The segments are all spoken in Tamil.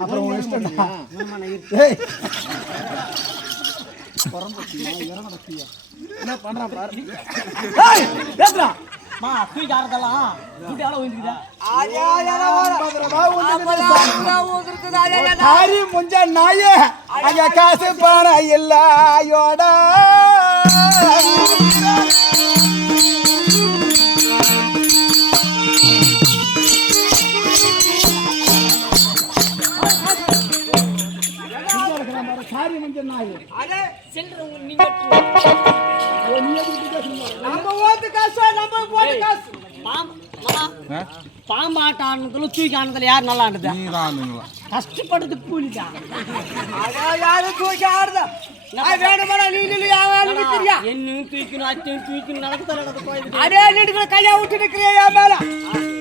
அப்புறம் என்ன பண்றான் பாரு. முஞ்ச நாயே அங்க காசு பாரு இல்லையோட பாம்பாட்டானதுல தூக்கி ஆனதுல யார் நல்லா ஆனது? கஷ்டப்பட்டது கூலிதான். யாரும் தூக்கி ஆடுதா என்னையும் தூக்கணும் அத்தையும் தூக்கணும் நடக்க போயிடுது. அதே நீட்டுக்குள்ள கையா விட்டு நிக்கிறியா மேல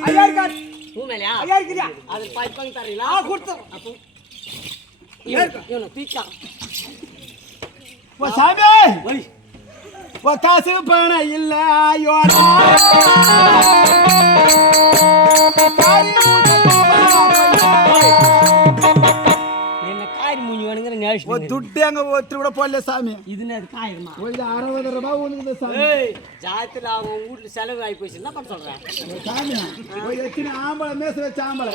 ஐயா இருக்காரு மேலையா ஐயா இருக்கிறியா அது பைப்பாங்க தரீங்களா? கொடுத்தோம் அப்போ தூக்கா சாமி காசு பணம் இல்ல என்ன காய் மூஞ்சி வேணுங்கிற துட்டு அங்க ஒருத்தர் கூட போடல சாமி. இது காயமா 60 ரூபாய் ஒண்ணுது சாமி. ஜாத்துல அவங்க வீட்டுல செலவு ஆகி போச்சு. என்ன பண்ண சொல்றேன் சாமி? எத்தனை ஆம்பளை மேச வச்ச ஆம்பளை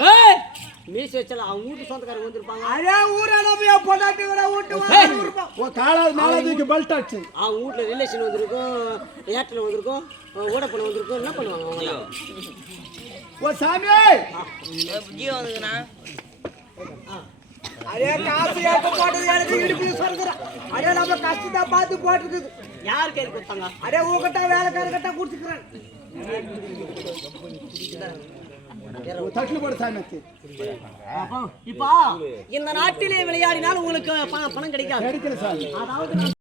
மீஸ் வச்சால அவங்க வீட்டு சொந்தக்காரங்க வந்திருப்பாங்க. அதே ஊரால போய் பொண்டாட்டி கூட வீட்டு காலாவது நாளாவதுக்கு பெல்ட் ஆச்சு. அவங்க வீட்டுல ரிலேஷன் வந்திருக்கும், ஏர்டெல் வந்திருக்கும், ஓடப்பணம் வந்திருக்கும். என்ன பண்ணுவாங்க அவங்க? ஓ சாமி ஜியோ வந்துங்கண்ணா. அதே காசு ஏற்ற போட்டது எனக்கு இடுப்பு சொல்றேன். அதே நம்ம கஷ்டத்தை பார்த்து போட்டுருக்குது. யார் கையில் கொடுத்தாங்க? அதே உங்ககிட்ட வேலைக்காரர்கிட்ட கொடுத்துக்கிறேன். தட்டு போட சாமி. இப்போ இந்த நாட்டிலே விளையாடினால் உங்களுக்கு பணம் கிடைக்காது. கிடைக்கல சாமி. அதாவது